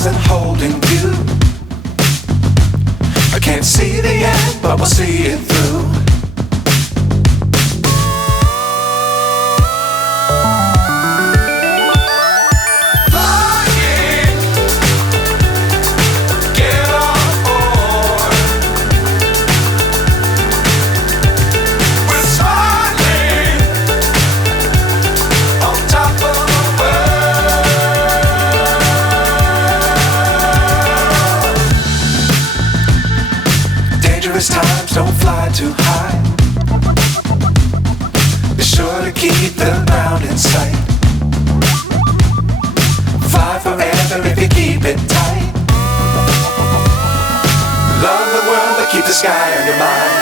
stars and holding you. I can't see the end, but we'll see it through. Times don't fly too high. Be sure to keep the ground in sight. Fly forever if you keep it tight. Love the world but keep the sky on your mind.